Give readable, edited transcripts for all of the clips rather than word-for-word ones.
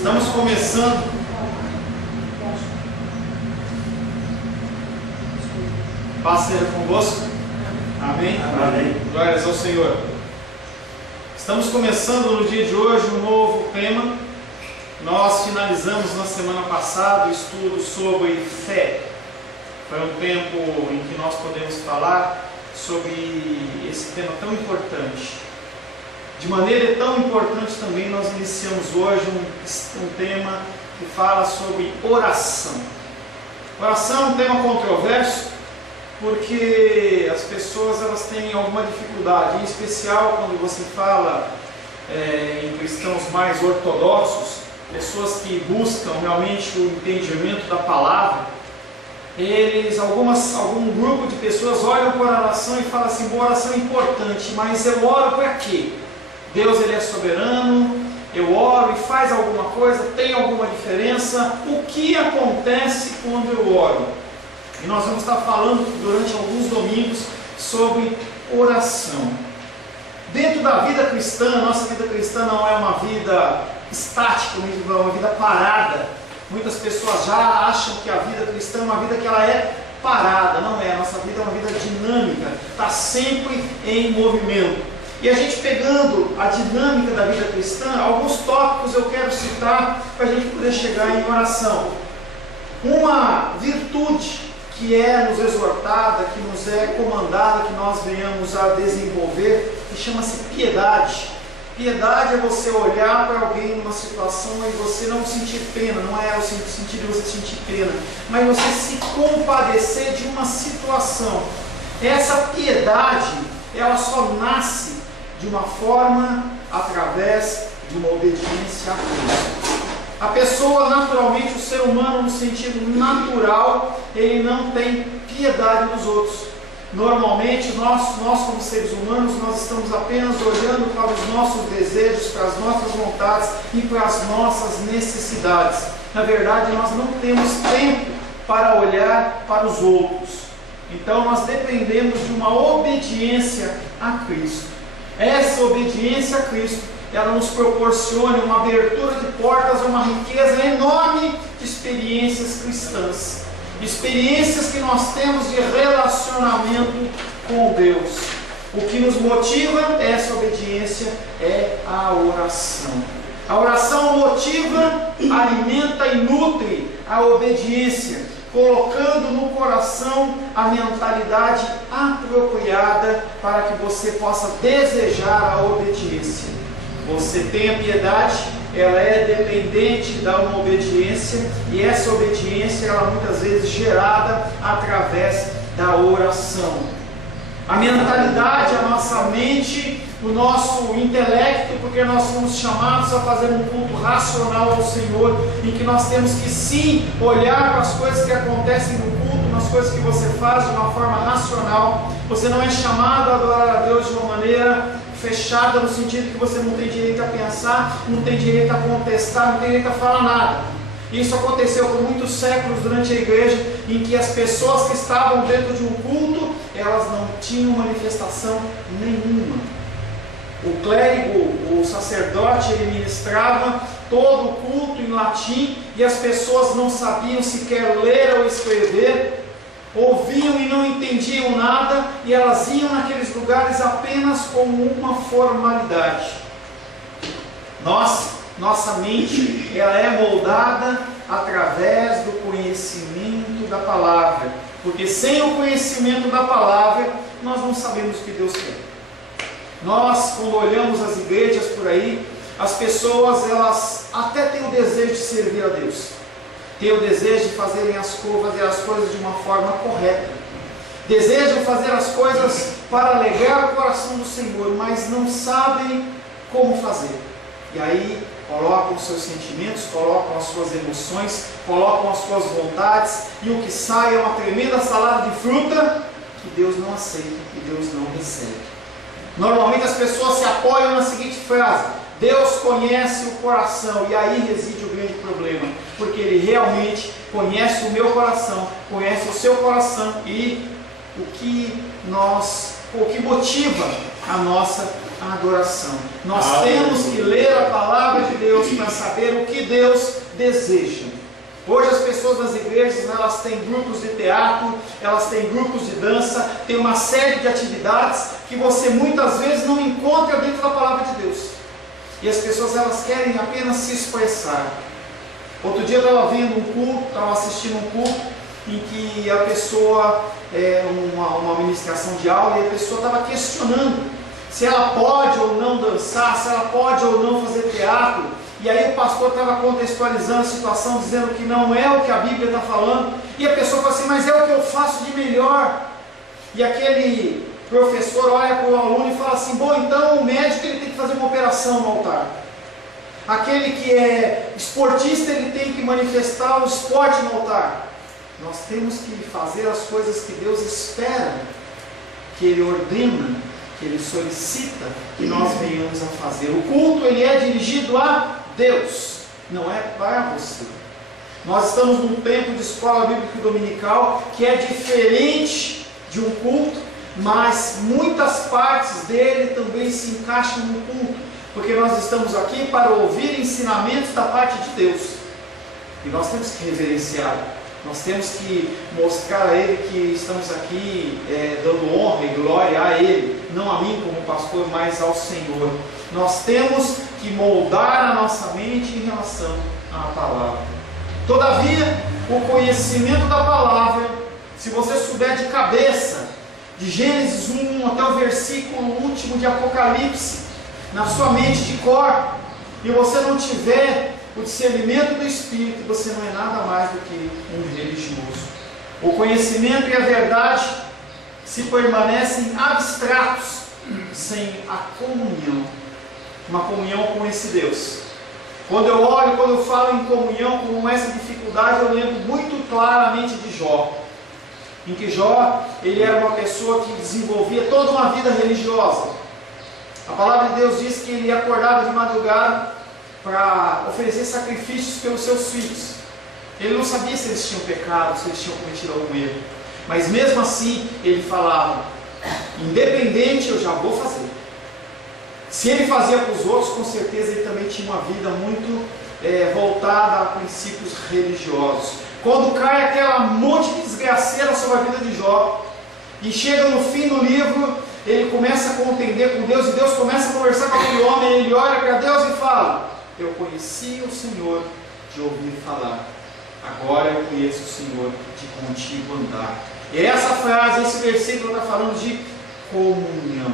Estamos começando. Paz seja convosco. Amém? Amém. Glórias ao Senhor. Estamos começando no dia de hoje um novo tema. Nós finalizamos na semana passada o estudo sobre fé. Foi um tempo em que nós podemos falar sobre esse tema tão importante. De maneira tão importante também nós iniciamos hoje um tema que fala sobre oração. Oração é um tema controverso porque as pessoas elas têm alguma dificuldade, em especial quando você fala em cristãos mais ortodoxos, pessoas que buscam realmente o entendimento da palavra. Algum grupo de pessoas olham para a oração e falam assim: boa, oração é importante, mas eu oro para quê? Deus ele é soberano, eu oro e faz alguma coisa, tem alguma diferença? O que acontece quando eu oro? E nós vamos estar falando durante alguns domingos sobre oração. Dentro da vida cristã, a nossa vida cristã não é uma vida estática, é uma vida parada. Muitas pessoas já acham que a vida cristã é uma vida que ela é parada. Não é, a nossa vida é uma vida dinâmica, está sempre em movimento. E a gente pegando a dinâmica da vida cristã, alguns tópicos eu quero citar para a gente poder chegar em oração. Uma virtude que é nos exortada, que nos é comandada, que nós venhamos a desenvolver, que chama-se piedade. Piedade é você olhar para alguém numa situação e você não sentir pena, não é o sentido de você sentir pena, mas você se compadecer de uma situação. Essa piedade, ela só nasce de uma forma através de uma obediência a Cristo. A pessoa, naturalmente, o ser humano, no sentido natural, ele não tem piedade dos outros. Normalmente, nós como seres humanos, nós estamos apenas olhando para os nossos desejos, para as nossas vontades e para as nossas necessidades. Na verdade, nós não temos tempo para olhar para os outros. Então, nós dependemos de uma obediência a Cristo. Essa obediência a Cristo, ela nos proporciona uma abertura de portas, uma riqueza enorme de experiências cristãs. Experiências que nós temos de relacionamento com Deus. O que nos motiva essa obediência é a oração. A oração motiva, alimenta e nutre a obediência, colocando no coração a mentalidade apropriada para que você possa desejar a obediência. Você tem a piedade, ela é dependente da uma obediência, e essa obediência ela muitas vezes gerada através da oração. A mentalidade, a nossa mente, o nosso intelecto, porque nós somos chamados a fazer um culto racional ao Senhor, em que nós temos que sim olhar para as coisas que acontecem no culto, nas coisas que você faz de uma forma racional. Você não é chamado a adorar a Deus de uma maneira fechada, no sentido que você não tem direito a pensar, não tem direito a contestar, não tem direito a falar nada. Isso aconteceu por muitos séculos durante a igreja, em que as pessoas que estavam dentro de um culto, elas não tinham manifestação nenhuma. O clérigo, o sacerdote, ele ministrava todo o culto em latim, e as pessoas não sabiam sequer ler ou escrever, ouviam e não entendiam nada, e elas iam naqueles lugares apenas como uma formalidade. Nossa mente, ela é moldada através do conhecimento da palavra, porque sem o conhecimento da palavra, nós não sabemos o que Deus quer. Nós, quando olhamos as igrejas por aí, as pessoas, elas até têm o desejo de servir a Deus, têm o desejo de fazer as coisas de uma forma correta, desejam fazer as coisas para alegrar o coração do Senhor, mas não sabem como fazer. E aí colocam os seus sentimentos, colocam as suas emoções, colocam as suas vontades, e o que sai é uma tremenda salada de fruta que Deus não aceita, que Deus não recebe. Normalmente as pessoas se apoiam na seguinte frase: Deus conhece o coração. E aí reside o grande problema, porque Ele realmente conhece o meu coração, conhece o seu coração, e o que motiva a nossa a adoração. Nós temos que ler a palavra de Deus para saber o que Deus deseja. Hoje as pessoas nas igrejas, elas têm grupos de teatro, elas têm grupos de dança, tem uma série de atividades que você muitas vezes não encontra dentro da palavra de Deus. E as pessoas, elas querem apenas se expressar. Outro dia eu estava vendo um culto, estava assistindo um culto em que a pessoa, uma ministração de aula, e a pessoa estava questionando se ela pode ou não dançar, se ela pode ou não fazer teatro. E aí o pastor estava contextualizando a situação, dizendo que não é o que a Bíblia está falando. E a pessoa fala assim, mas é o que eu faço de melhor. E aquele professor olha para o aluno e fala assim, bom, então o médico ele tem que fazer uma operação no altar. Aquele que é esportista, ele tem que manifestar o esporte no altar. Nós temos que fazer as coisas que Deus espera, que Ele ordena, que Ele solicita que nós venhamos a fazer. O culto, ele é dirigido a Deus, não é para você. Nós estamos num tempo de escola bíblica dominical que é diferente de um culto, mas muitas partes dele também se encaixam no culto, porque nós estamos aqui para ouvir ensinamentos da parte de Deus, e nós temos que reverenciar. Nós temos que mostrar a Ele que estamos aqui dando honra e glória a Ele, não a mim como pastor, mas ao Senhor. Nós temos que moldar a nossa mente em relação à palavra. Todavia, o conhecimento da palavra, se você souber de cabeça, de Gênesis 1 até o versículo último de Apocalipse, na sua mente de cor, e você não tiver o discernimento do Espírito, você não é nada mais do que um religioso. O conhecimento e a verdade se permanecem abstratos sem a comunhão, uma comunhão com esse Deus. Quando eu olho, quando eu falo em comunhão com essa dificuldade, eu lembro muito claramente de Jó, em que Jó, ele era uma pessoa que desenvolvia toda uma vida religiosa. A palavra de Deus diz que ele acordava de madrugada para oferecer sacrifícios pelos seus filhos. Ele não sabia se eles tinham pecado, se eles tinham cometido algum erro, mas mesmo assim ele falava, independente, eu já vou fazer. Se ele fazia para os outros, com certeza ele também tinha uma vida muito voltada a princípios religiosos. Quando cai aquela monte de desgraceira sobre a vida de Jó, e chega no fim do livro, ele começa a contender com Deus, e Deus começa a conversar com aquele homem, ele olha para Deus e fala, eu conheci o Senhor de ouvir falar, agora eu conheço o Senhor de contigo andar. E essa frase, esse versículo está falando de comunhão.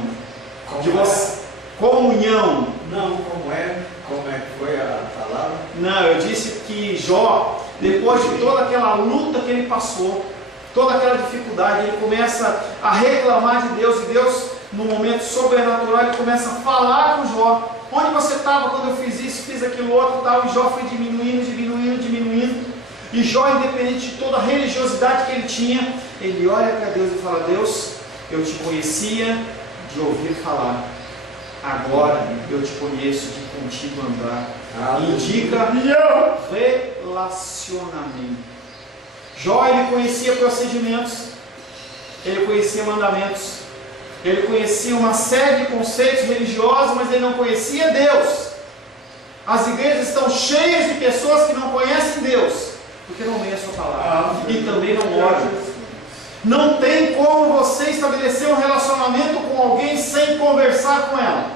Comunhão. Não, como é que foi a palavra? Não, eu disse que Jó, depois de toda aquela luta que ele passou, toda aquela dificuldade, ele começa a reclamar de Deus, e Deus, no momento sobrenatural, ele começa a falar com Jó. Onde você estava quando eu fiz isso, fiz aquilo outro, tal? E Jó foi diminuindo. E Jó, independente de toda a religiosidade que ele tinha, ele olha para Deus e fala, Deus, eu te conhecia de ouvir falar, agora eu te conheço de contigo andar. Indica relacionamento. Jó, ele conhecia procedimentos, ele conhecia mandamentos, ele conhecia uma série de conceitos religiosos, mas ele não conhecia Deus. As igrejas estão cheias de pessoas que não conhecem Deus, porque não leem a sua palavra, e também não oram. Não tem como você estabelecer um relacionamento com alguém sem conversar com ela.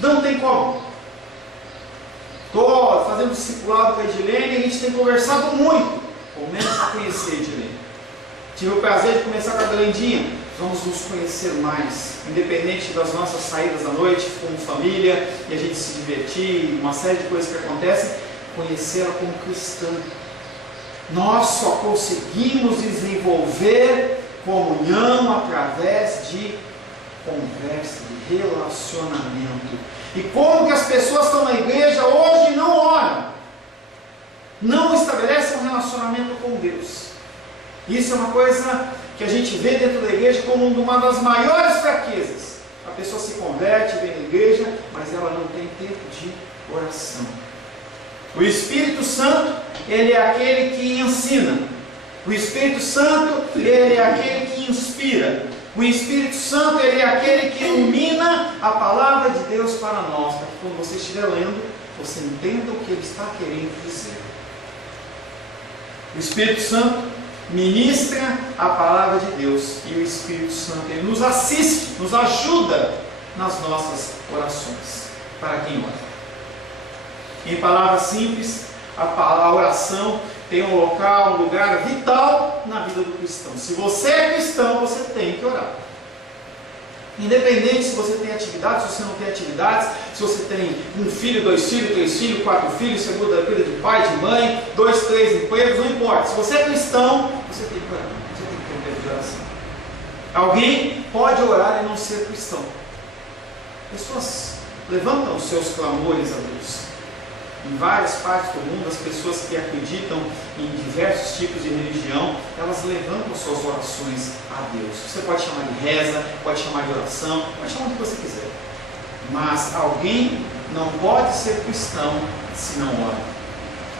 Não tem como. Estou fazendo discipulado com a Edilene, e a gente tem conversado muito. Comece a conhecer a Edilene. Tive o prazer de começar com a Glendinha. Vamos nos conhecer mais, independente das nossas saídas à noite, como família, e a gente se divertir, uma série de coisas que acontecem, conhecê-la como cristã. Nós só conseguimos desenvolver comunhão através de conversa, de relacionamento. E como que as pessoas estão na igreja hoje e não oram? Não estabelecem um relacionamento com Deus. Isso é uma coisa que a gente vê dentro da igreja como uma das maiores fraquezas. A pessoa se converte, vem na igreja, mas ela não tem tempo de oração. O Espírito Santo, ele é aquele que ensina. O Espírito Santo, ele é aquele que inspira. O Espírito Santo, ele é aquele que ilumina a palavra de Deus para nós, para que quando você estiver lendo, você entenda o que ele está querendo dizer. O Espírito Santo ministra a palavra de Deus, e o Espírito Santo, ele nos assiste, nos ajuda nas nossas orações, para quem ora. Em palavras simples, a oração tem um local, um lugar vital na vida do cristão. Se você é cristão, você tem que orar. Independente se você tem atividades, se você não tem atividades, se você tem um filho, 2 filhos, 3 filhos, 4 filhos, você muda a vida de pai, de mãe, 2, 3 empregos, não importa. Se você é cristão, você tem que orar, você tem que ter um tempo de oração. Alguém pode orar e não ser cristão. Pessoas levantam os seus clamores a Deus. Em várias partes do mundo, as pessoas que acreditam em diversos tipos de religião, elas levantam suas orações a Deus. Você pode chamar de reza, pode chamar de oração, pode chamar o que você quiser. Mas alguém não pode ser cristão se não ora.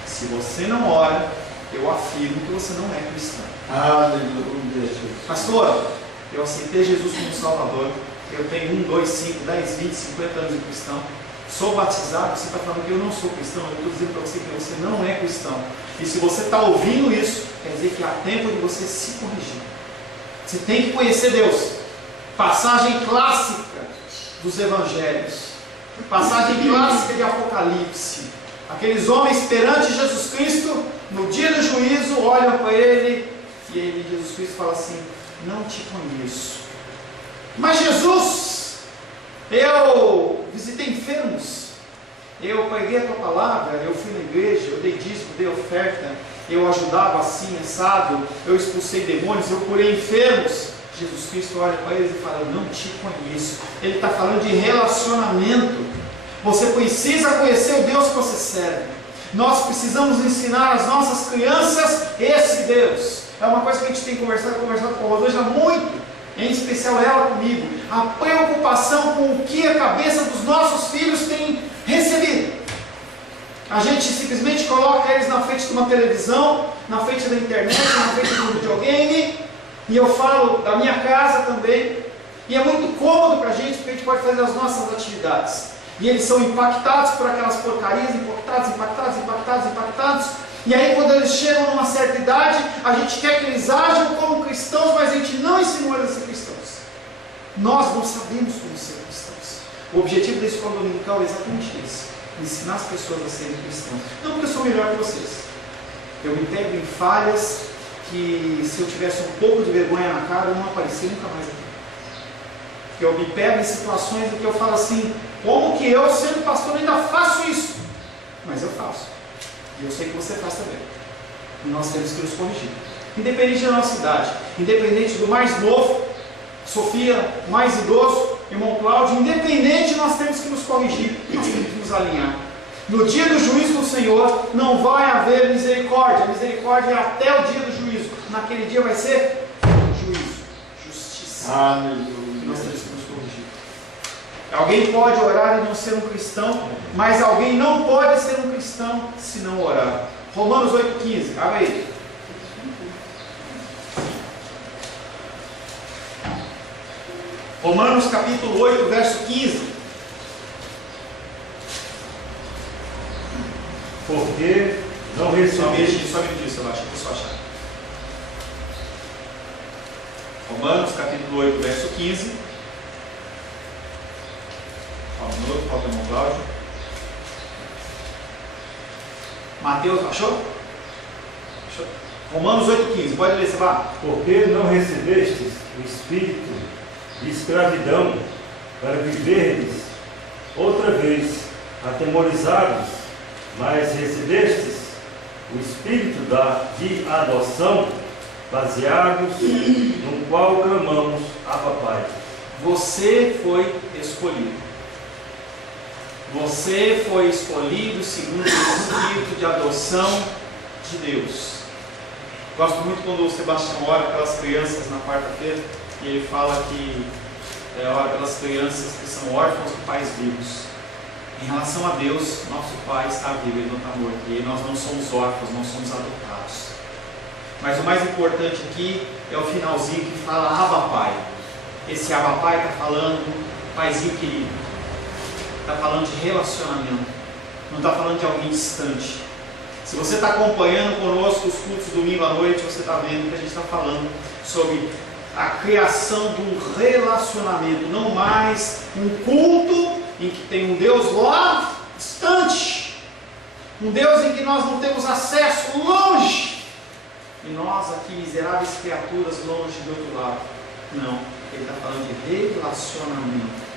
Se você não ora, eu afirmo que você não é cristão. Aleluia. Pastor, eu aceitei Jesus como Salvador. Eu tenho 1, 2, 5, 10, 20, 50 anos de cristão. Sou batizado. Você está falando que eu não sou cristão. Eu estou dizendo para você que você não é cristão. E se você está ouvindo isso, quer dizer que há tempo de você se corrigir. Você tem que conhecer Deus. Passagem clássica dos evangelhos, passagem clássica de Apocalipse. Aqueles homens perante Jesus Cristo, no dia do juízo, olham para ele, e ele, Jesus Cristo, fala assim: não te conheço. Mas Jesus, eu visitei enfermos, eu preguei a tua palavra, eu fui na igreja, eu dei dízimo, dei oferta, eu ajudava assim, assado, eu expulsei demônios, eu curei enfermos. Jesus Cristo olha para eles e fala: eu não te conheço. Ele está falando de relacionamento. Você precisa conhecer o Deus que você serve. Nós precisamos ensinar às nossas crianças esse Deus. É uma coisa que a gente tem conversado com a Rosângela muito, em especial ela comigo, a preocupação com o que a cabeça dos nossos filhos tem recebido. A gente simplesmente coloca eles na frente de uma televisão, na frente da internet, na frente de um videogame, e eu falo da minha casa também, e é muito cômodo para a gente, porque a gente pode fazer as nossas atividades, e eles são impactados por aquelas porcarias, impactados, e aí quando eles chegam numa certa idade, a gente quer que eles ajam como cristãos, mas a gente não ensinou eles a ser cristãos. Nós não sabemos como ser cristãos. O objetivo da escola dominical é exatamente esse: ensinar as pessoas a serem cristãos. Não porque eu sou melhor que vocês, eu me pego em falhas que, se eu tivesse um pouco de vergonha na cara, eu não aparecia nunca mais aqui. Eu me pego em situações em que eu falo assim: como que eu, sendo pastor, ainda faço isso? Mas eu faço. E eu sei que você faz também. E nós temos que nos corrigir. Independente da nossa idade, independente do mais novo, Sofia, mais idoso, irmão Cláudio, independente, nós temos que nos corrigir, nós temos que nos alinhar. No dia do juízo do Senhor, não vai haver misericórdia. A misericórdia é até o dia do juízo. Naquele dia vai ser juízo, justiça. Aleluia. Nós temos que nos corrigir. Alguém pode orar e não ser um cristão, mas alguém não pode ser um cristão se não orar. Romanos 8,15, abre aí. Romanos capítulo 8, verso 15. Porque não recebi. Só me diz, eu acho que só achar. Romanos capítulo 8, verso 15. Um minuto, falta o irmão Cláudio. Mateus, achou? Romanos 8,15, pode ler, você vai. Porque não recebestes o espírito de escravidão para viverdes outra vez atemorizados, mas recebestes o espírito de adoção, baseados no qual clamamos: Abba, Pai. Você foi escolhido. Você foi escolhido segundo o espírito de adoção de Deus. Gosto muito quando o Sebastião ora pelas crianças na quarta-feira, e ele fala que ora pelas crianças que são órfãos de pais vivos. Em relação a Deus, nosso Pai está vivo, Ele não está morto, e nós não somos órfãos, nós somos adotados. Mas o mais importante aqui é o finalzinho que fala Abba, Pai. Esse Abba Pai está falando, paizinho querido, está falando de relacionamento, não está falando de alguém distante. Se você está acompanhando conosco os cultos domingo à noite, você está vendo que a gente está falando sobre a criação de um relacionamento, não mais um culto em que tem um Deus lá distante, um Deus em que nós não temos acesso, longe, e nós aqui miseráveis criaturas longe do outro lado. Não, ele está falando de relacionamento.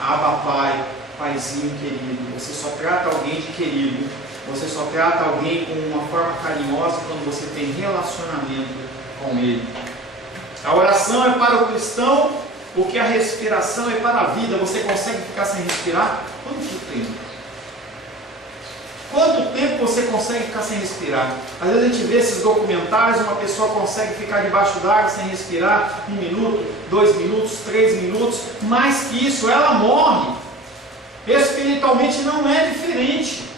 Abba Pai, paizinho querido, você só trata alguém de querido, você só trata alguém com uma forma carinhosa quando você tem relacionamento com ele. A oração é para o cristão o que a respiração é para a vida. Você consegue ficar sem respirar? Quanto tempo? Quanto tempo você consegue ficar sem respirar? Às vezes a gente vê esses documentários, uma pessoa consegue ficar debaixo d'água sem respirar 1 minuto, 2 minutos, 3 minutos, mais que isso, ela morre. Espiritualmente não é diferente.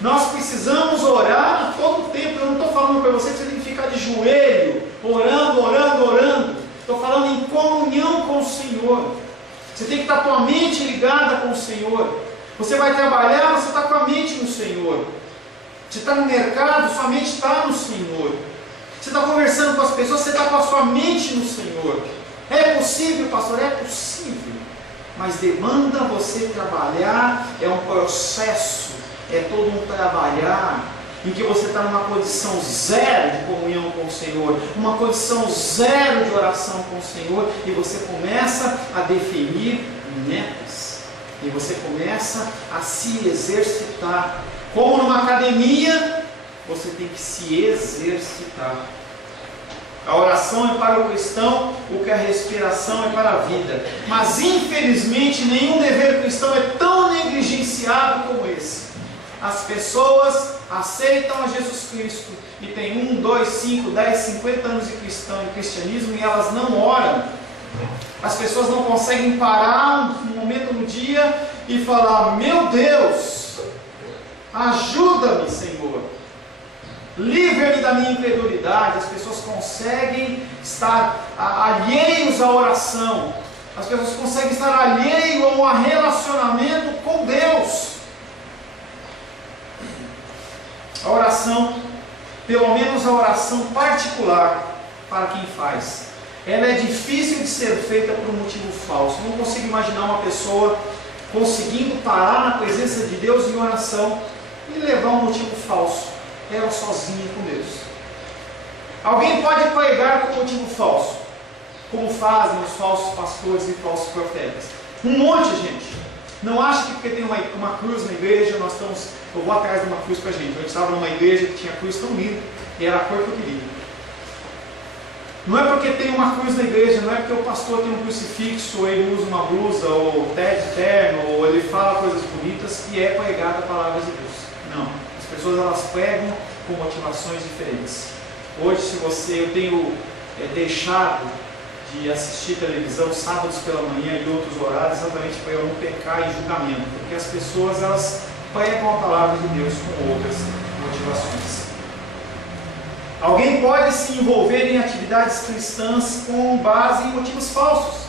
Nós precisamos orar a todo tempo. Eu não estou falando para você que você tem que ficar de joelho, orando. Estou falando em comunhão com o Senhor. Você tem que estar com a tua mente ligada com o Senhor. Você vai trabalhar, você está com a mente no Senhor. Você está no mercado, sua mente está no Senhor. Você está conversando com as pessoas, você está com a sua mente no Senhor. É possível, pastor? É possível. Mas demanda você trabalhar, é um processo, é todo um trabalhar, em que você está numa condição zero de comunhão com o Senhor, uma condição zero de oração com o Senhor, e você começa a definir metas, e você começa a se exercitar. Como numa academia, você tem que se exercitar. A oração é para o cristão o que a respiração é para a vida. Mas infelizmente nenhum dever cristão é tão negligenciado como esse. As pessoas aceitam a Jesus Cristo e tem 1, 2, 5, 10, 50 anos de cristianismo e elas não oram. As pessoas não conseguem parar um momento no dia e falar: meu Deus, ajuda-me, Senhor, livra-me da minha incredulidade. As pessoas conseguem estar alheios à oração, as pessoas conseguem estar alheios a um relacionamento com Deus. A oração, pelo menos a oração particular, para quem faz, ela é difícil de ser feita por um motivo falso. Não consigo imaginar uma pessoa conseguindo parar na presença de Deus em oração e levar um motivo falso, ela sozinha com Deus. Alguém pode pregar com motivo falso, como fazem os falsos pastores e falsos profetas. Um monte de gente. Não acha que porque tem uma cruz na igreja, eu vou atrás de uma cruz para a gente. A gente estava numa igreja que tinha cruz tão linda, e era a cor que eu queria. Não é porque tem uma cruz na igreja, não é porque o pastor tem um crucifixo, ou ele usa uma blusa, ou terno, ou ele fala coisas bonitas, que é pregada a palavra de Deus. Não. As pessoas elas pregam com motivações diferentes. Hoje, eu tenho deixado de assistir televisão sábados pela manhã e outros horários, exatamente para eu não pecar em julgamento, porque as pessoas elas pregam a palavra de Deus com outras motivações. Alguém pode se envolver em atividades cristãs com base em motivos falsos.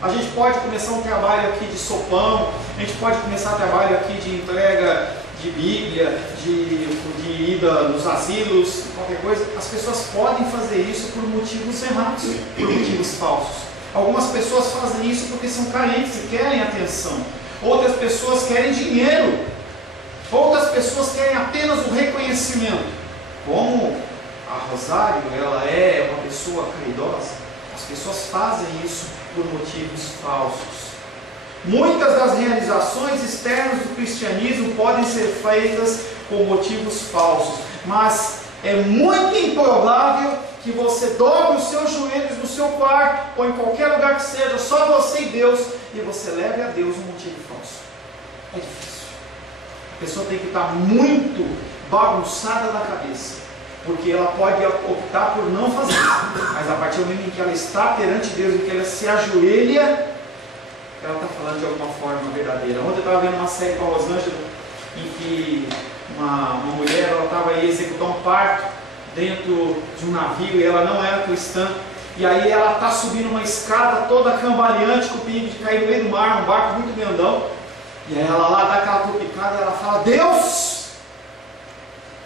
A gente pode começar um trabalho aqui de sopão, a gente pode começar um trabalho aqui de entrega de Bíblia, de ida nos asilos, qualquer coisa. As pessoas podem fazer isso por motivos errados, por motivos falsos. Algumas pessoas fazem isso porque são carentes e querem atenção. Outras pessoas querem dinheiro. Outras pessoas querem apenas o reconhecimento. Como a Rosário, ela é uma pessoa caridosa, as pessoas fazem isso por motivos falsos. Muitas das realizações externas do cristianismo podem ser feitas por motivos falsos, mas é muito improvável que você dobre os seus joelhos no seu quarto ou em qualquer lugar que seja, só você e Deus, e você leve a Deus um motivo falso. É difícil. A pessoa tem que estar muito bagunçada na cabeça, porque ela pode optar por não fazer isso, mas a partir do momento em que ela está perante Deus, em que ela se ajoelha, ela está falando de alguma forma verdadeira. Ontem eu estava vendo uma série com a Rosângela, em que uma mulher estava aí executar um parto dentro de um navio, e ela não era cristã, e aí ela está subindo uma escada toda cambaleante com o perigo de cair no meio do mar, um barco muito grandão, e aí ela lá dá aquela tropicada e ela fala: Deus,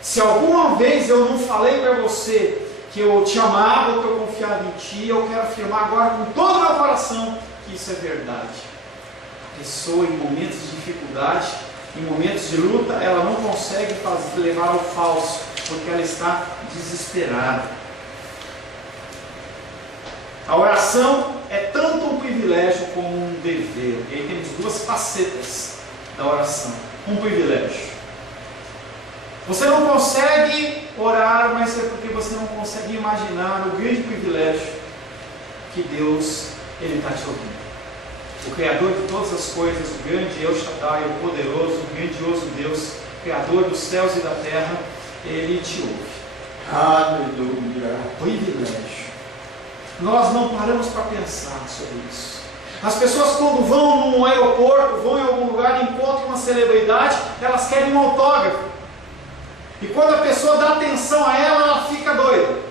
se alguma vez eu não falei para você que eu te amava, que eu confiava em ti, eu quero afirmar agora com todo o meu coração que isso é verdade. A pessoa em momentos de dificuldade, em momentos de luta, ela não consegue levar ao falso, porque ela está desesperada. A oração é tanto um privilégio como um dever. E aí temos duas facetas da oração. Um privilégio. Você não consegue orar, mas é porque você não consegue imaginar o grande privilégio que Deus está te ouvindo. O Criador de todas as coisas, o grande El Shaddai, o poderoso, o grandioso Deus, Criador dos céus e da terra, Ele te ouve. Aleluia. Privilégio. Nós não paramos para pensar sobre isso. As pessoas, quando vão num aeroporto, vão em algum lugar e encontram uma celebridade, elas querem um autógrafo. E quando a pessoa dá atenção a ela, ela fica doida.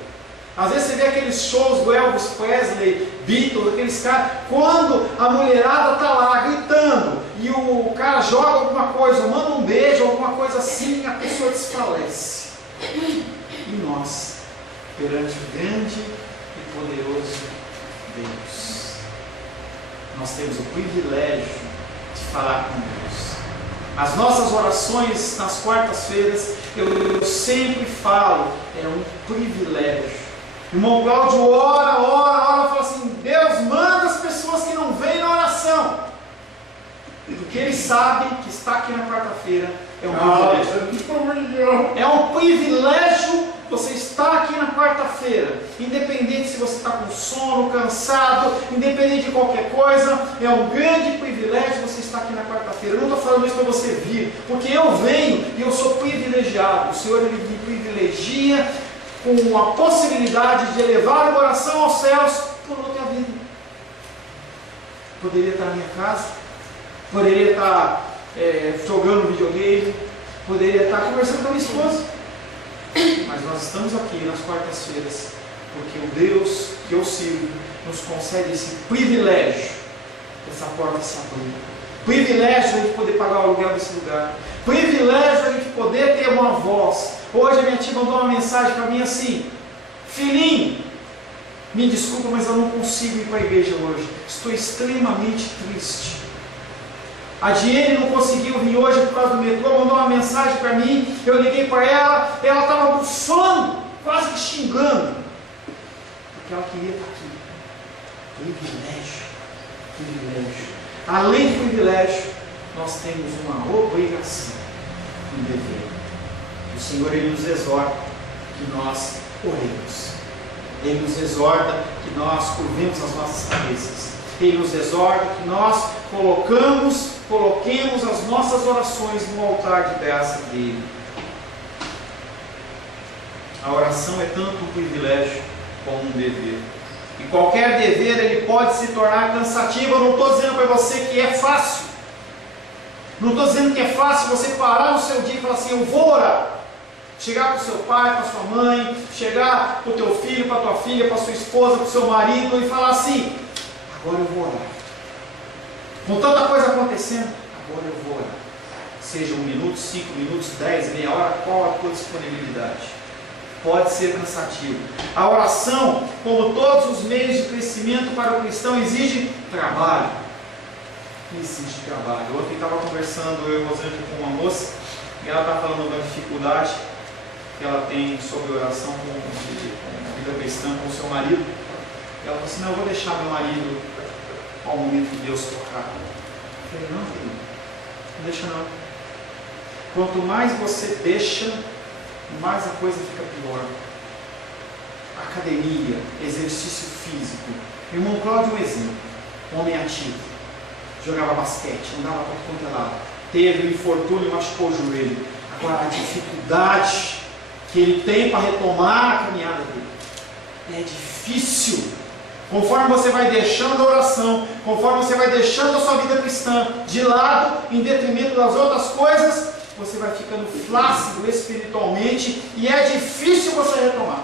Às vezes você vê aqueles shows do Elvis Presley, Beatles, aqueles caras, quando a mulherada está lá gritando e o cara joga alguma coisa, manda um beijo, alguma coisa assim, a pessoa desfalece. E nós, perante o grande e poderoso Deus, nós temos o privilégio de falar com Deus. As nossas orações nas quartas-feiras, eu sempre falo, é um privilégio. O irmão Cláudio ora, fala assim: Deus, manda as pessoas que não vêm na oração, porque Ele sabe que estar aqui na quarta-feira é um privilégio. É um privilégio você estar aqui na quarta-feira, independente se você está com sono, cansado, independente de qualquer coisa, é um grande privilégio você estar aqui na quarta-feira. Eu não estou falando isso para você vir, porque eu venho e eu sou privilegiado. O Senhor, Ele me privilegia com a possibilidade de elevar o coração aos céus por outra vida. Poderia estar na minha casa, poderia estar jogando videogame, poderia estar conversando com a minha esposa, mas nós estamos aqui nas quartas-feiras porque o Deus que eu sirvo nos concede esse privilégio dessa porta se abrir, privilégio de a gente poder pagar o aluguel desse lugar, privilégio de a gente poder ter uma voz. Hoje a minha tia mandou uma mensagem para mim assim: filhinho, me desculpa, mas eu não consigo ir para a igreja hoje, estou extremamente triste. A Diene não conseguiu vir hoje por causa do metrô, mandou uma mensagem para mim, eu liguei para ela estava bufando, quase que xingando, porque ela queria estar aqui. Privilégio. Além de privilégio, nós temos uma obrigação, um dever. O Senhor, Ele nos exorta que nós oremos. Ele nos exorta que nós curvemos as nossas cabeças. Ele nos exorta que nós coloquemos as nossas orações no altar de graça dele. A oração é tanto um privilégio como um dever. E qualquer dever, ele pode se tornar cansativo. Eu não estou dizendo para você que é fácil. Não estou dizendo que é fácil você parar no seu dia e falar assim: eu vou orar. Chegar para o seu pai, para a sua mãe, chegar para o teu filho, para a tua filha, para a sua esposa, para o seu marido e falar assim: agora eu vou orar. Com tanta coisa acontecendo, agora eu vou orar. Seja 1 minuto, 5 minutos, 10, meia hora, qual a tua disponibilidade? Pode ser cansativo. A oração, como todos os meios de crescimento para o cristão, exige trabalho. Exige trabalho. Ontem estava conversando, eu e Rosângela, com uma moça, e ela está falando da dificuldade que ela tem sobre oração com a vida cristã com o seu marido. E ela falou assim: não, eu vou deixar meu marido ao momento que Deus tocar. Eu falei: não, filho, não deixa não. Quanto mais você deixa, mais a coisa fica pior. Academia, exercício físico. Meu irmão Cláudio é um exemplo. Um homem ativo. Jogava basquete, andava para quanto é lado. Teve um infortúnio e machucou o joelho. Agora a dificuldade que ele tem para retomar a caminhada dele é difícil. Conforme você vai deixando a oração, conforme você vai deixando a sua vida cristã de lado, em detrimento das outras coisas, você vai ficando flácido espiritualmente e é difícil você retomar.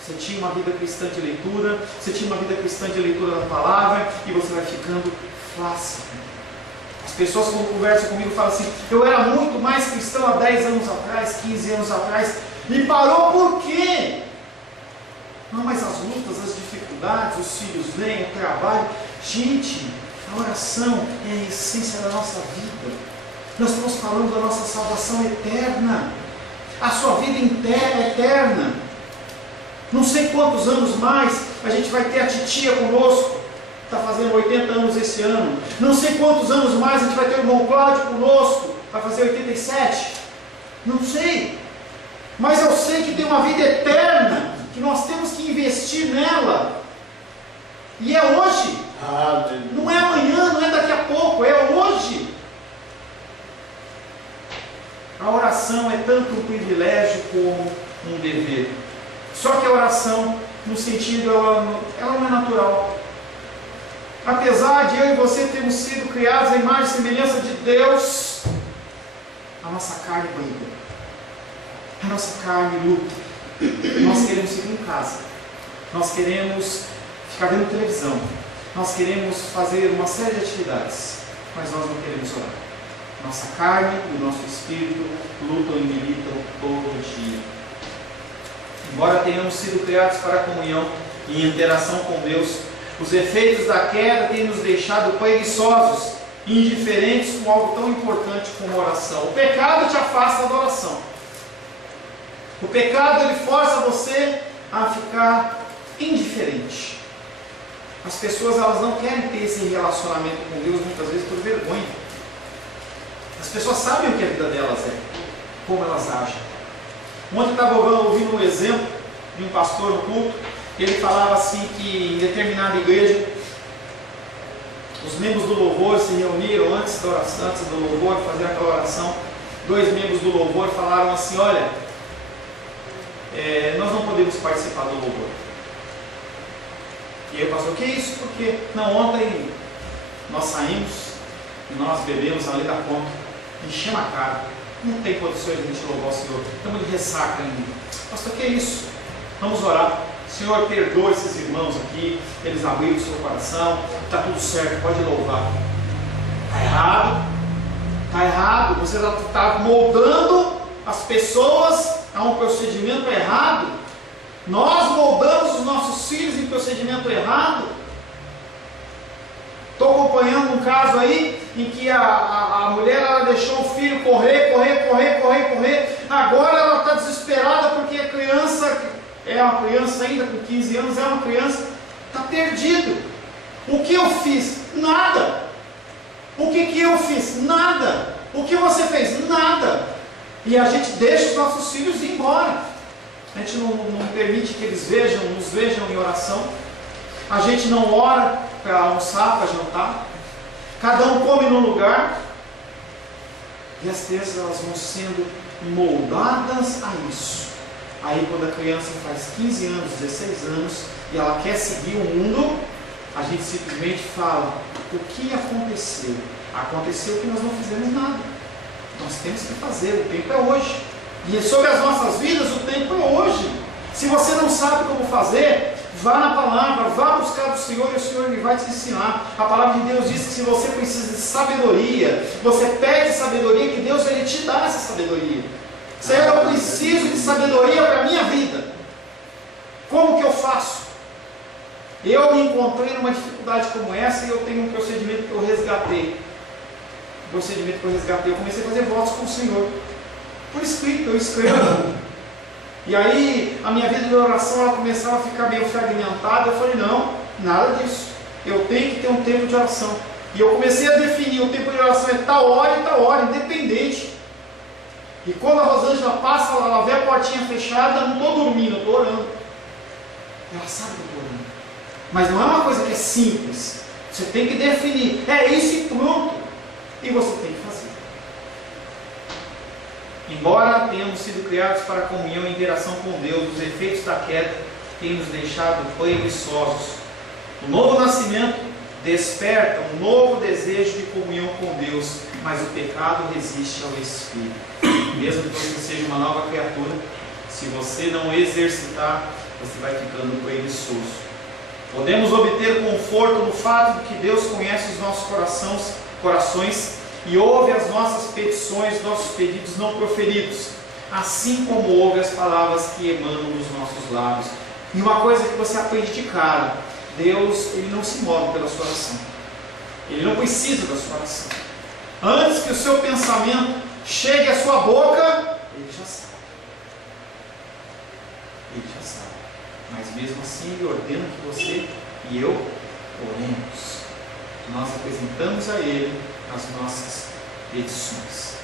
Você tinha uma vida cristã de leitura, você tinha uma vida cristã de leitura da palavra, e você vai ficando flácido. As pessoas quando conversam comigo falam assim: eu era muito mais cristão há 10 anos atrás, 15 anos atrás, me parou por quê? Não, mas as lutas, as dificuldades, os filhos vêm, o trabalho. Gente, a oração é a essência da nossa vida. Nós estamos falando da nossa salvação eterna. A sua vida inteira é eterna. Não sei quantos anos mais a gente vai ter a titia conosco. Está fazendo 80 anos esse ano. Não sei quantos anos mais a gente vai ter o irmão Cláudio conosco. Vai fazer 87. Não sei. Mas eu sei que tem uma vida eterna, que nós temos que investir nela. E é hoje. Não é amanhã, não é daqui a pouco, é hoje. A oração é tanto um privilégio como um dever. Só que a oração, no sentido, ela não é natural. Apesar de eu e você termos sido criados à imagem e semelhança de Deus, a nossa carne briga. A nossa carne luta. Nós queremos ir em casa. Nós queremos ficar vendo televisão. Nós queremos fazer uma série de atividades. Mas nós não queremos orar. Nossa carne e o nosso espírito lutam e militam todo dia. Embora tenhamos sido criados para a comunhão e interação com Deus, os efeitos da queda têm nos deixado preguiçosos e indiferentes com algo tão importante como a oração. O pecado te afasta da oração. O pecado, ele força você a ficar indiferente. As pessoas, elas não querem ter esse relacionamento com Deus, muitas vezes por vergonha. As pessoas sabem o que a vida delas é, como elas agem. Ontem eu estava ouvindo um exemplo de um pastor no culto. Ele falava assim que em determinada igreja, os membros do louvor se reuniram antes da oração, antes do louvor, fazer aquela oração. 2 membros do louvor falaram assim: olha, nós não podemos participar do louvor. E aí o pastor: o que é isso? Porque não, ontem nós saímos, nós bebemos além da conta, enchemos a cara, não tem condições de a gente louvar o Senhor, estamos de ressaca ainda. Pastor, o que é isso? Vamos orar. Senhor, perdoa esses irmãos aqui, eles abriram o seu coração, está tudo certo, pode louvar. Está errado, está errado, você está moldando as pessoas a um procedimento errado. Nós moldamos os nossos filhos em procedimento errado. Estou acompanhando um caso aí em que a mulher, ela deixou o filho correr. Agora ela está desesperada porque a criança, é uma criança ainda com 15 anos, é uma criança, está perdido. O que eu fiz? Nada. O que eu fiz? Nada. O que você fez? Nada. E a gente deixa os nossos filhos ir embora. A gente não permite que eles nos vejam em oração. A gente não ora para almoçar, para jantar. Cada um come num lugar. E as crianças, elas vão sendo moldadas a isso. Aí quando a criança faz 15 anos, 16 anos, e ela quer seguir o mundo, a gente simplesmente fala: o que aconteceu? Aconteceu que nós não fizemos nada. Nós temos que fazer, o tempo é hoje. E sobre as nossas vidas, o tempo é hoje. Se você não sabe como fazer, vá na palavra, vá buscar do Senhor, e o Senhor ele vai te ensinar. A palavra de Deus diz que se você precisa de sabedoria, você pede sabedoria, que Deus ele te dá essa sabedoria. Senhor, eu preciso de sabedoria para a minha vida. Como que eu faço? Eu me encontrei numa dificuldade como essa e eu tenho um procedimento que eu resgatei. Eu comecei a fazer votos com o Senhor. Por escrito, eu escrevo. E aí a minha vida de oração ela começava a ficar meio fragmentada. Eu falei: não, nada disso. Eu tenho que ter um tempo de oração. E eu comecei a definir: o tempo de oração é tal hora e tal hora, independente. E quando a Rosângela passa, ela vê a portinha fechada, não estou dormindo, eu estou orando. Ela sabe que eu estou orando. Mas não é uma coisa que é simples. Você tem que definir. É isso e pronto. E você tem que fazer. Embora tenhamos sido criados para comunhão e interação com Deus, os efeitos da queda têm nos deixado preguiçosos. O novo nascimento desperta um novo desejo de comunhão com Deus, mas o pecado resiste ao Espírito. Mesmo que você seja uma nova criatura, se você não exercitar você vai ficando preguiçoso. Podemos obter conforto no fato de que Deus conhece os nossos corações e ouve as nossas petições, nossos pedidos não proferidos, assim como ouve as palavras que emanam dos nossos lábios. E uma coisa que você aprende de cara: Deus, Ele não se move pela sua oração. Ele não precisa da sua oração. Antes que o seu pensamento chegue à sua boca, Ele já sabe. Ele já sabe. Mas mesmo assim Ele ordena que você e eu oremos. Nós apresentamos a Ele as nossas petições.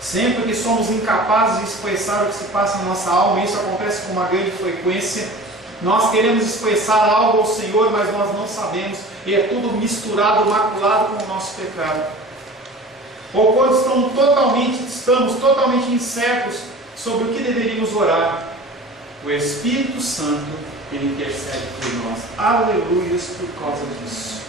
Sempre que somos incapazes de expressar o que se passa na nossa alma, isso acontece com uma grande frequência, nós queremos expressar algo ao Senhor, mas nós não sabemos, e é tudo misturado, maculado com o nosso pecado. Ou quando estamos totalmente incertos sobre o que deveríamos orar, o Espírito Santo, Ele intercede por nós. Aleluias por causa disso.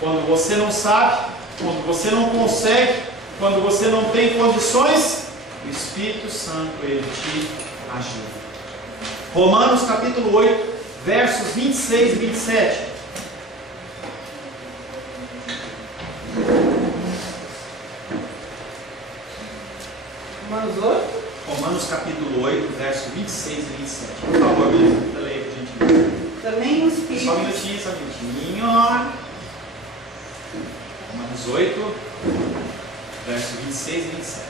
Quando você não sabe, quando você não consegue, quando você não tem condições, o Espírito Santo, Ele te ajuda. Romanos capítulo 8, versos 26 e 27. Romanos 8? Romanos capítulo 8, versos 26 e 27. Por favor, Luísa, leia por gentileza. Também o Espírito... Só um minutinho. Romanos 8, versos 26 e 27.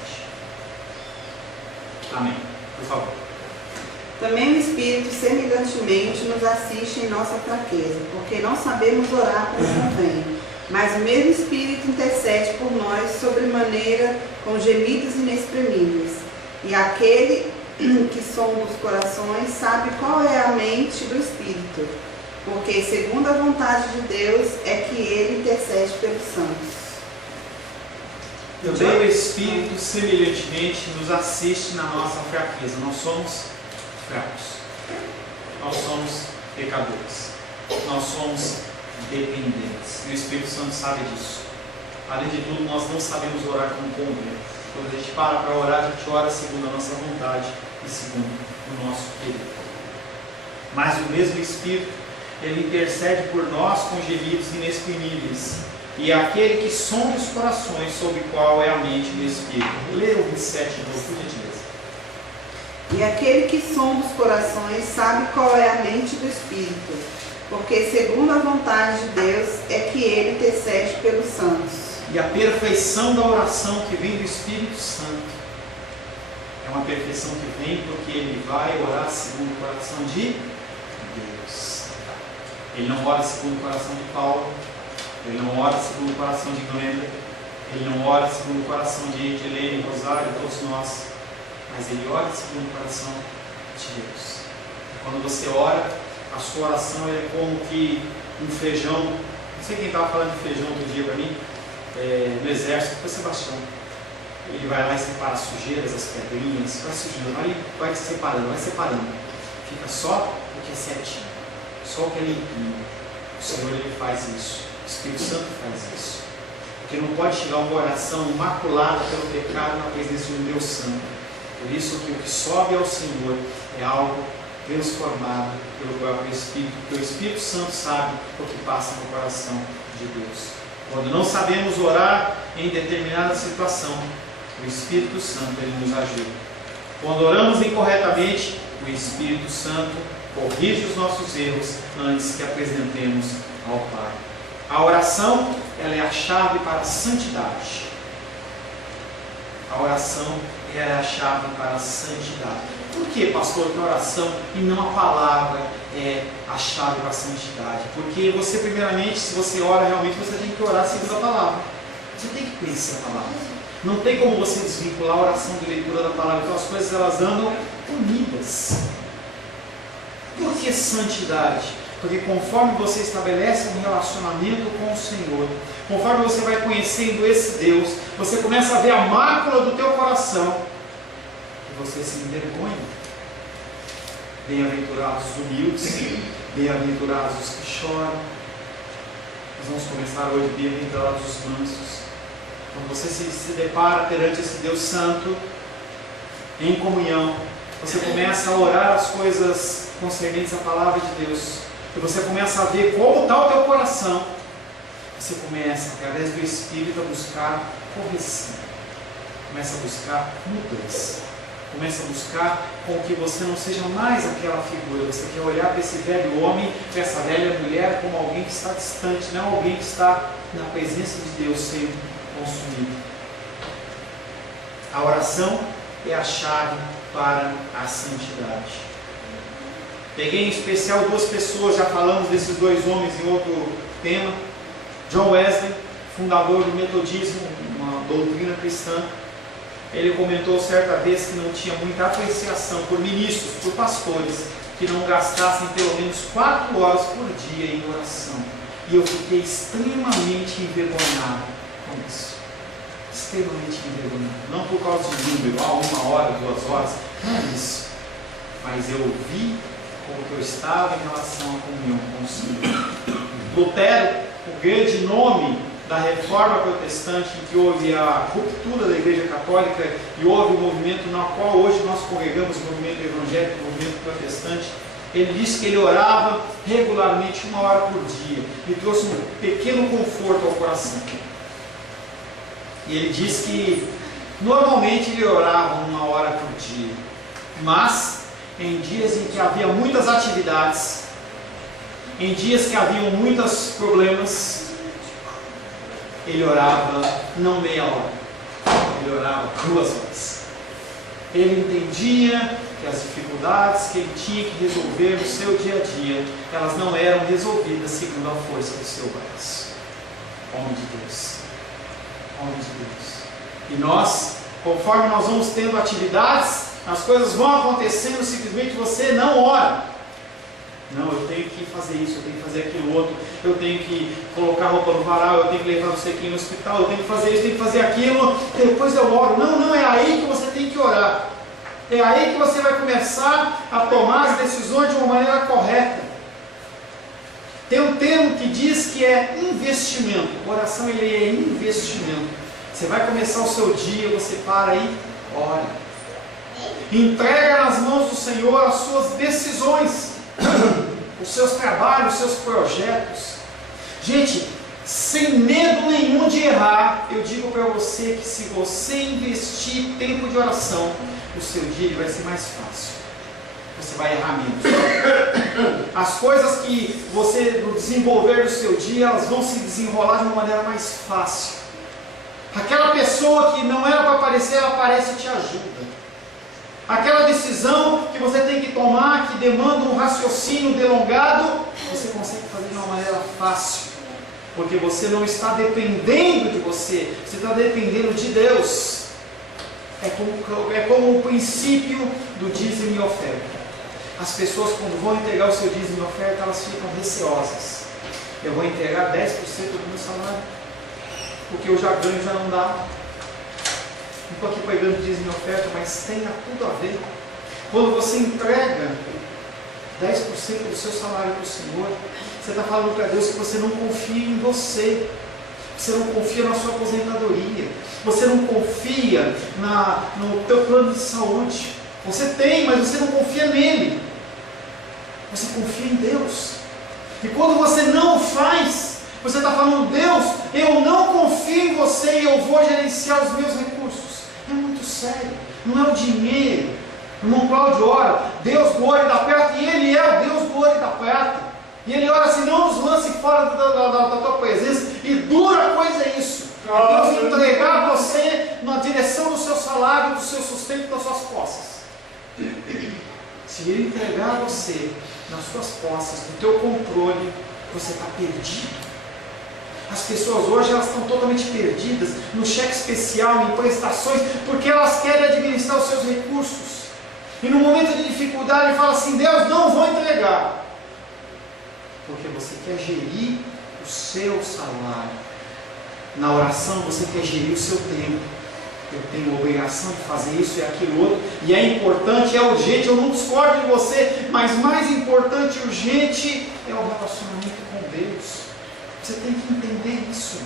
Amém. Por favor. Também o Espírito semelhantemente nos assiste em nossa fraqueza, porque não sabemos orar como convém. Mas o mesmo Espírito intercede por nós sobremaneira com gemidos inexprimíveis. E aquele que sonda os corações sabe qual é a mente do Espírito, porque segundo a vontade de Deus é que Ele intercede pelos santos. Também o Espírito semelhantemente nos assiste na nossa fraqueza. Nós somos fracos. Nós somos pecadores. Nós somos dependentes. E o Espírito Santo sabe disso. Além de tudo, nós não sabemos orar como convém. Quando a gente para orar, a gente ora segundo a nossa vontade e segundo o nosso querer. Mas o mesmo Espírito, Ele intercede por nós com gemidos inexprimíveis. E é aquele que sonda os corações, sobre qual é a mente do Espírito. Leia o 27 de novo, por gentileza. E aquele que sonda os corações sabe qual é a mente do Espírito, porque segundo a vontade de Deus é que Ele intercede pelos santos. E a perfeição da oração que vem do Espírito Santo é uma perfeição que vem porque ele vai orar segundo o coração de Deus. Ele não ora segundo o coração de Paulo, ele não ora segundo o coração de Glenda, ele não ora segundo o coração de Helene, Rosário, todos nós, mas ele ora segundo o coração de Deus. E quando você ora, a sua oração é como que um feijão. Não sei quem estava falando de feijão outro dia para mim. No exército, foi Sebastião. Ele vai lá e separa as sujeiras, as pedrinhas, vai sujando, vai separando. Fica só o que é certinho, só o que é limpinho. O Senhor, Ele faz isso. O Espírito Santo faz isso. Porque não pode chegar uma oração maculada pelo pecado na presença de um Deus Santo. Por isso que o que sobe ao Senhor é algo transformado pelo próprio Espírito, porque o Espírito Santo sabe o que passa no coração de Deus. Quando não sabemos orar em determinada situação, o Espírito Santo, Ele nos ajuda. Quando oramos incorretamente, o Espírito Santo corrige os nossos erros antes que apresentemos ao Pai. A oração, ela é a chave para a santidade. A oração, ela é a chave para a santidade. Por que, pastor, que a oração e não a palavra é a chave para a santidade? Porque você, primeiramente, se você ora realmente, você tem que orar segundo a palavra. Você tem que conhecer a palavra. Não tem como você desvincular a oração de leitura da palavra. Então as coisas, elas andam unidas. Por que santidade? Porque conforme você estabelece um relacionamento com o Senhor, conforme você vai conhecendo esse Deus, você começa a ver a mácula do teu coração, e você se envergonha. Bem-aventurados os humildes, bem-aventurados os que choram. Nós vamos começar hoje, bem-aventurados os mansos. Quando você se depara perante esse Deus Santo, em comunhão, você começa a orar as coisas concernentes à palavra de Deus, e você começa a ver como está o teu coração, você começa, através do Espírito, a buscar correção, começa a buscar mudança, começa a buscar com que você não seja mais aquela figura. Você quer olhar para esse velho homem, para essa velha mulher, como alguém que está distante, não alguém que está na presença de Deus sendo consumido. A oração é a chave para a santidade. Peguei em especial duas pessoas, já falamos desses dois homens em outro tema. John Wesley, fundador do metodismo, uma doutrina cristã, ele comentou certa vez que não tinha muita apreciação por ministros, por pastores, que não gastassem pelo menos 4 horas por dia em oração. E eu fiquei extremamente envergonhado com isso. Extremamente envergonhado. Não por causa de número, 1 hora, 2 horas, não é isso. Mas eu vi como que eu estava em relação à comunhão com o Senhor. Lutero, o grande nome da reforma protestante, em que houve a ruptura da Igreja Católica e houve o movimento no qual hoje nós congregamos, o movimento evangélico, o movimento protestante, ele disse que ele orava regularmente 1 hora por dia e trouxe um pequeno conforto ao coração. E ele disse que normalmente ele orava 1 hora por dia, mas em dias em que havia muitas atividades, em dias que haviam muitos problemas, ele orava não meia hora, ele orava 2 horas. Ele entendia que as dificuldades que ele tinha que resolver no seu dia a dia, elas não eram resolvidas segundo a força do seu braço. Homem de Deus. Homem de Deus. E nós, conforme nós vamos tendo atividades, as coisas vão acontecendo, simplesmente você não ora. Não, eu tenho que fazer isso, eu tenho que fazer aquilo outro, eu tenho que colocar roupa no varal, eu tenho que levar você aqui no hospital, eu tenho que fazer isso, eu tenho que fazer aquilo, depois eu oro. Não, não, é aí que você tem que orar. É aí que você vai começar a tomar as decisões de uma maneira correta. Tem um termo que diz que é investimento. Oração, ele é investimento. Você vai começar o seu dia, você para e ora. Entrega nas mãos do Senhor as suas decisões, os seus trabalhos, os seus projetos. Gente, sem medo nenhum de errar, eu digo para você que se você investir tempo de oração, o seu dia ele vai ser mais fácil. Você vai errar menos. As coisas que você no desenvolver do seu dia, elas vão se desenrolar de uma maneira mais fácil. Aquela pessoa que não era para aparecer, ela aparece e te ajuda. Aquela decisão que você tem que tomar, que demanda um raciocínio delongado, você consegue fazer de uma maneira fácil, porque você não está dependendo de você, você está dependendo de Deus. É como o princípio do dízimo e oferta. As pessoas, quando vão entregar o seu dízimo e oferta, elas ficam receosas. Eu vou entregar 10% do meu salário, porque eu já ganho, já não dá. Não estou aqui pegando dízimo e oferta, mas tem tudo a ver. Quando você entrega 10% do seu salário para o Senhor, você está falando para Deus que você não confia em você. Você não confia na sua aposentadoria. Você não confia no teu plano de saúde. Você tem, mas você não confia nele. Você confia em Deus. E quando você não faz, você está falando, Deus, eu não confio em você e eu vou gerenciar os meus recursos. É muito sério. Não é o dinheiro. O irmão Cláudio ora, Deus do ouro e da prata, e Ele é o Deus do ouro e da prata. E ele ora assim, não nos lance fora da tua presença, e dura coisa é isso. Deus entregar você na direção do seu salário, do seu sustento, das suas posses. Se Ele entregar você nas suas posses, no teu controle, você está perdido. As pessoas hoje elas estão totalmente perdidas no cheque especial, em prestações, porque elas querem administrar os seus recursos. E no momento de dificuldade ele fala assim, Deus, não vou entregar. Porque você quer gerir o seu salário. Na oração você quer gerir o seu tempo. Eu tenho a obrigação de fazer isso e aquilo outro. E é importante, é urgente, eu não discordo de você, mas mais importante e urgente é o relacionamento com Deus. Você tem que entender isso.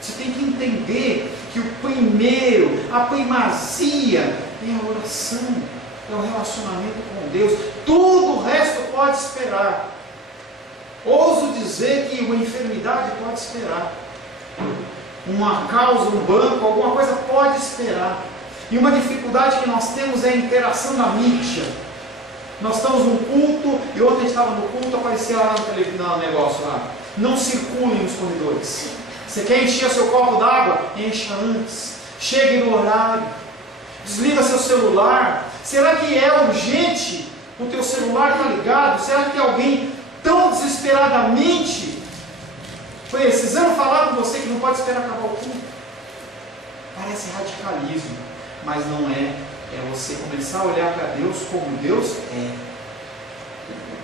Você tem que entender que o primeiro, a primazia é a oração. é o relacionamento com Deus. Tudo o resto pode esperar. Ouso dizer que uma enfermidade pode esperar. Uma causa, um banco, alguma coisa pode esperar. E uma dificuldade que nós temos é a interação da mídia. Nós estamos num culto, e ontem estava no culto, apareceu lá no negócio lá. Não circulem nos corredores. Você quer encher o seu copo d'água? Encha antes. Chegue no horário. Desliga seu celular. Será que é urgente? O teu celular está ligado? Será que alguém tão desesperadamente precisando falar com você que não pode esperar acabar o culto? Parece radicalismo, mas não é. É você começar a olhar para Deus como Deus é.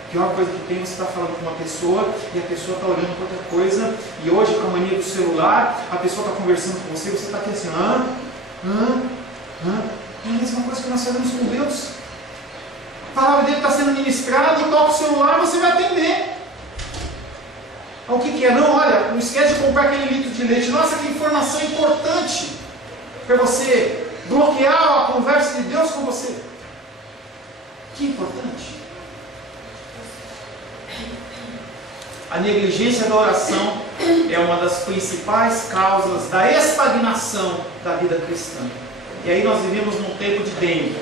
A pior coisa que tem, você está falando com uma pessoa e a pessoa está olhando para outra coisa, e hoje com a mania do celular, a pessoa está conversando com você e você está aqui assim, é a mesma coisa que nós fazemos com Deus. A palavra dele está sendo ministrada, e toca o celular, você vai atender. O que é? Não, olha, não esquece de comprar aquele litro de leite. Nossa, que informação importante para você bloquear a conversa de Deus com você. Que importante. A negligência da oração é uma das principais causas da estagnação da vida cristã. E aí nós vivemos num tempo de dengue.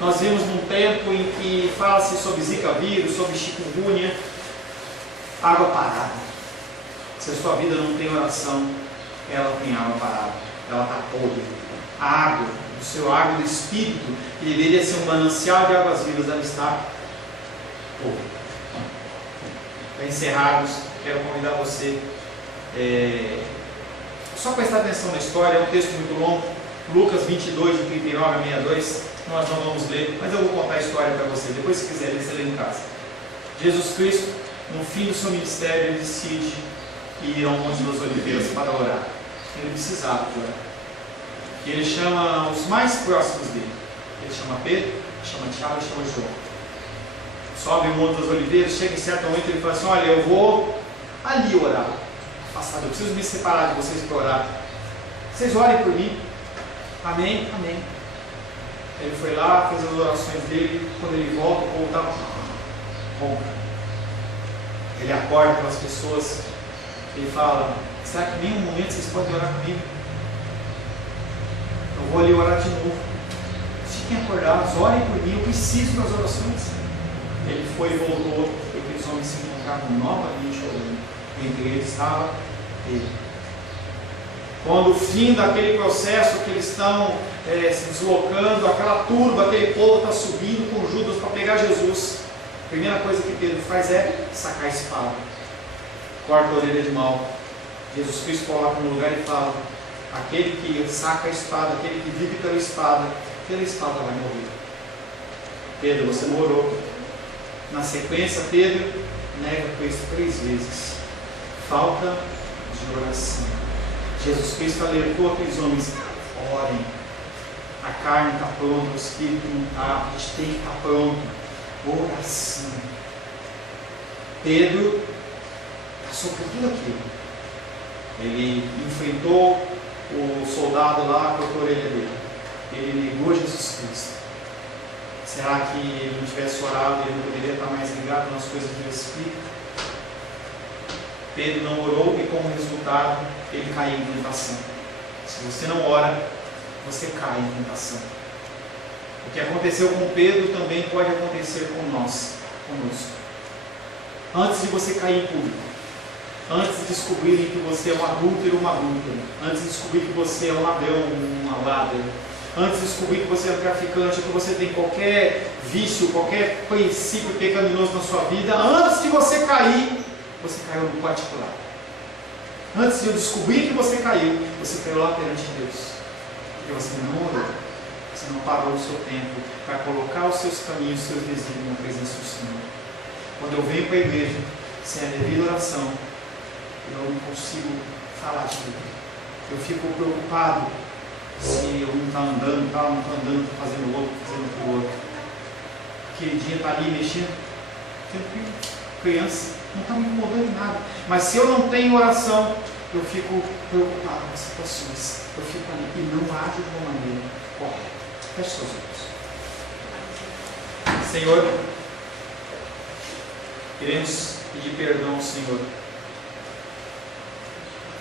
Nós vivemos num tempo em que fala-se sobre zika vírus, sobre chikungunya. Água parada. Se a sua vida não tem oração, ela tem água parada. Ela está podre. A água, o seu água do Espírito, que deveria ser um manancial de águas vivas, ela está podre. Para encerrarmos, quero convidar você só prestar atenção na história. É um texto muito longo, Lucas 22, de 39 a 62. Nós não vamos ler, mas eu vou contar a história para você. Depois, se quiser ler, você lê em casa. Jesus Cristo, no fim do seu ministério, ele decide ir ao Monte das Oliveiras para orar. Ele precisava orar. E ele chama os mais próximos dele. Ele chama Pedro, chama Tiago e chama João. Sobe o Monte das Oliveiras, chega em certo momento e ele fala assim, olha, eu vou ali orar. Afastado, eu preciso me separar de vocês para orar. Vocês orem por mim. Amém? Amém. Ele foi lá, fez as orações dele. Quando ele volta, o povo estava bom. Ele acorda aquelas pessoas. Ele fala, será que em nenhum momento vocês podem orar comigo? Eu vou ali orar de novo. Fiquem acordados, orem por mim, eu preciso das orações. Ele foi e voltou, e aqueles homens se encontravam novamente orando. Entre eles estava ele. Quando o fim daquele processo que eles estão se deslocando, aquela turba, aquele povo está subindo com Judas para pegar Jesus. A primeira coisa que Pedro faz é sacar a espada. Corta a orelha de mal. Jesus Cristo coloca no lugar e fala, aquele que saca a espada, aquele que vive pela espada vai morrer. Pedro, você não orou. Na sequência, Pedro nega Cristo 3 vezes. Falta de oração. Jesus Cristo alertou aqueles homens, orem. A carne está pronta, o espírito não está, a gente tem que estar pronto. Oração. Pedro passou por tudo aquilo. Ele enfrentou o soldado lá, cortou a orelha dele. Ele negou Jesus Cristo. Será que ele não tivesse orado, ele não poderia estar mais ligado nas coisas do Espírito? Pedro não orou e, como resultado, ele caiu em tentação. Se você não ora, você cai em tentação. O que aconteceu com Pedro também pode acontecer com nós, conosco. Antes de você cair em público, antes de descobrirem que você é um adúltero, uma adúltera, antes de descobrir que você é um ladrão, uma ladra, antes de descobrir que você é um traficante, que você tem qualquer vício, qualquer princípio pecaminoso na sua vida, antes de você cair, você caiu no particular. Antes de eu descobrir que você caiu lá perante Deus. Porque você não orou, você não parou o seu tempo para colocar os seus caminhos, os seus desígnios na presença do Senhor. Quando eu venho para a igreja, sem a devida oração, eu não consigo falar de Deus. Eu fico preocupado se eu não está andando, não está andando, estou fazendo o outro, fazendo o outro. Aquele dia está ali mexendo, tranquilo, criança, não está me incomodando em nada. Mas se eu não tenho oração, eu fico preocupado com as situações. Eu fico ali e não ajo de uma maneira correta. Feche seus olhos. Senhor, queremos pedir perdão ao Senhor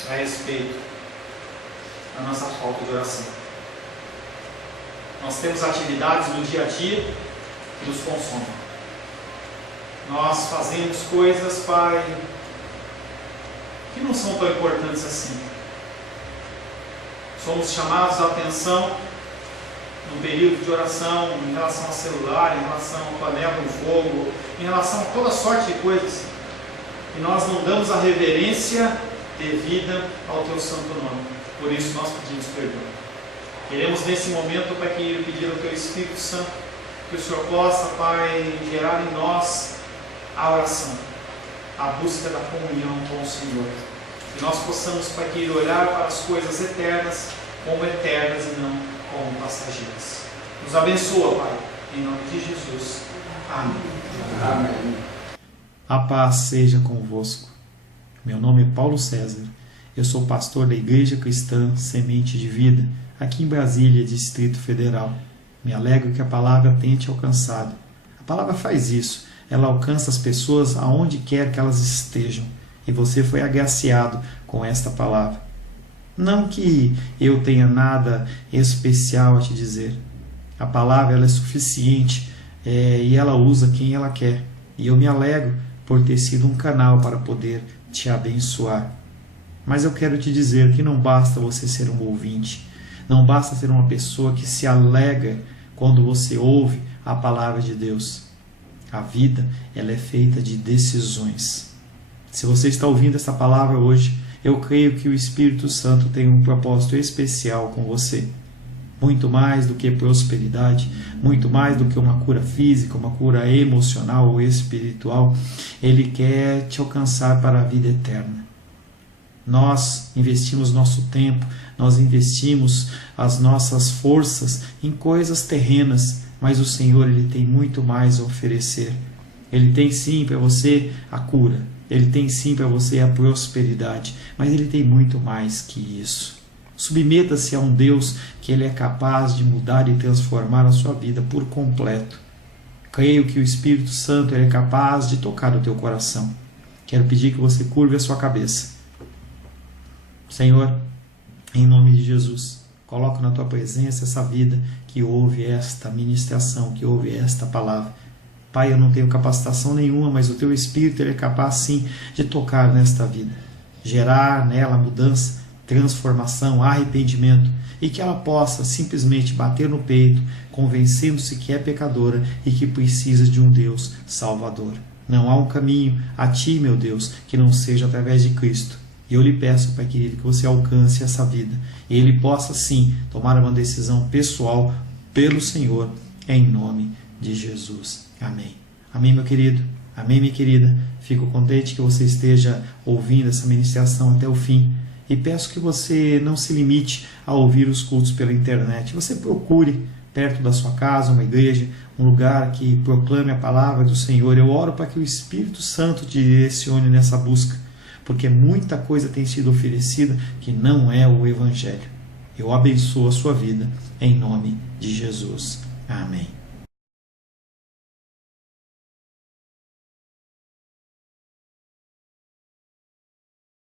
a respeito da nossa falta de oração. Nós temos atividades no dia a dia que nos consomem. Nós fazemos coisas, Pai, que não são tão importantes assim. Somos chamados a atenção no período de oração em relação ao celular, em relação à panela no fogo, em relação a toda sorte de coisas. E nós não damos a reverência devida ao Teu santo nome. Por isso nós pedimos perdão. Queremos nesse momento, Pai querido, pedir ao Teu Espírito Santo que o Senhor possa, Pai, gerar em nós a oração, a busca da comunhão com o Senhor. Que nós possamos, Pai querido, olhar para as coisas eternas como eternas e não como passageiras. Nos abençoa, Pai, em nome de Jesus. Amém. Amém. A paz seja convosco. Meu nome é Paulo César. Eu sou pastor da Igreja Cristã Semente de Vida, aqui em Brasília, Distrito Federal. Me alegro que a palavra tenha te alcançado. A palavra faz isso. Ela alcança as pessoas aonde quer que elas estejam. E você foi agraciado com esta palavra. Não que eu tenha nada especial a te dizer. A palavra ela é suficiente e ela usa quem ela quer. E eu me alegro por ter sido um canal para poder te abençoar. Mas eu quero te dizer que não basta você ser um ouvinte. Não basta ser uma pessoa que se alegra quando você ouve a palavra de Deus. A vida ela é feita de decisões. Se você está ouvindo essa palavra hoje, eu creio que o Espírito Santo tem um propósito especial com você. Muito mais do que prosperidade, muito mais do que uma cura física, uma cura emocional ou espiritual, Ele quer te alcançar para a vida eterna. Nós investimos nosso tempo, nós investimos as nossas forças em coisas terrenas, mas o Senhor Ele tem muito mais a oferecer. Ele tem sim para você a cura, Ele tem sim para você a prosperidade, mas Ele tem muito mais que isso. Submeta-se a um Deus que Ele é capaz de mudar e transformar a sua vida por completo. Creio que o Espírito Santo Ele é capaz de tocar o teu coração. Quero pedir que você curve a sua cabeça. Senhor, em nome de Jesus, coloco na tua presença essa vida que ouve esta ministração, que ouve esta palavra. Pai, eu não tenho capacitação nenhuma, mas o teu Espírito Ele é capaz sim de tocar nesta vida, gerar nela mudança, transformação, arrependimento, e que ela possa simplesmente bater no peito, convencendo-se que é pecadora e que precisa de um Deus salvador. Não há um caminho a ti, meu Deus, que não seja através de Cristo. E eu lhe peço, Pai querido, que você alcance essa vida e Ele possa sim tomar uma decisão pessoal pelo Senhor, em nome de Jesus. Amém. Amém, meu querido. Amém, minha querida. Fico contente que você esteja ouvindo essa ministração até o fim. E peço que você não se limite a ouvir os cultos pela internet. Você procure perto da sua casa uma igreja, um lugar que proclame a palavra do Senhor. Eu oro para que o Espírito Santo te direcione nessa busca, porque muita coisa tem sido oferecida que não é o Evangelho. Eu abençoo a sua vida em nome de Jesus. Amém.